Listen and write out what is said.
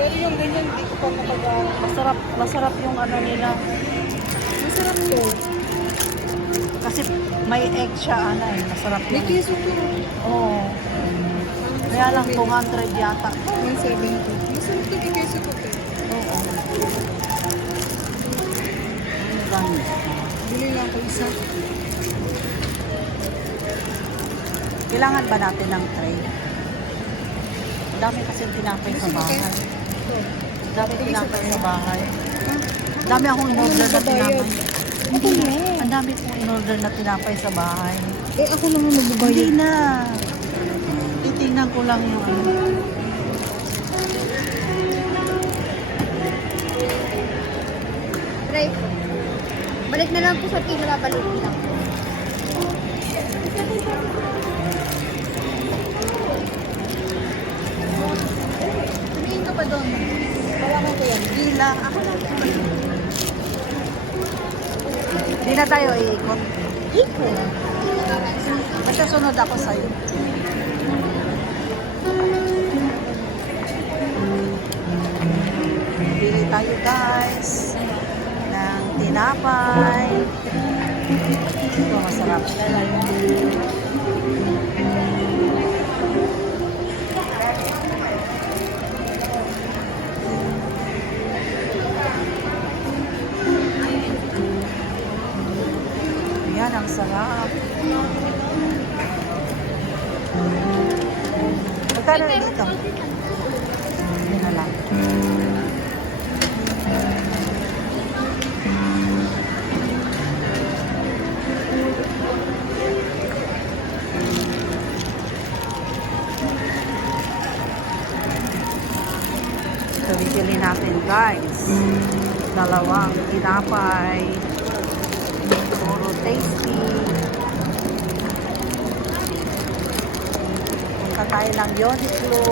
Pero yung ganyan, hindi ko pa kapag... Masarap, masarap yung ano nila. Masarap to. Kasi may egg siya, ano eh. Masarap May yun. keso to. Oo. Kaya lang 200 yata. 170. Masarap to, may keso to. Oo. Ano ba? Bili lang ako isa. Kailangan ba natin ng tray? Dami kasi tinapay sa bahay. Ito. Dami tinapay sa bahay. Dami akong in-order na tinapay. Ako na. Ang dami kong in-order na tinapay sa bahay. Eh, ako naman Hindi magbabayad. na. Titingnan ko lang yung ano. Right. Balik na lang po sa pila, balik lang. Tumingin ka pa doon. Wala mo ko yan. Hindi lang. Ako lang. Hindi na tayo iikot. Equal. Basta sunod ako sa'yo. Bili tayo guys ng tinapay. Ito masarap. Yan ang sarap. Magkano na dito? Yun na lang. Ito bibili natin guys. Dalawang tinapay. Puro tasty. Punta tayo ng Uniqlo.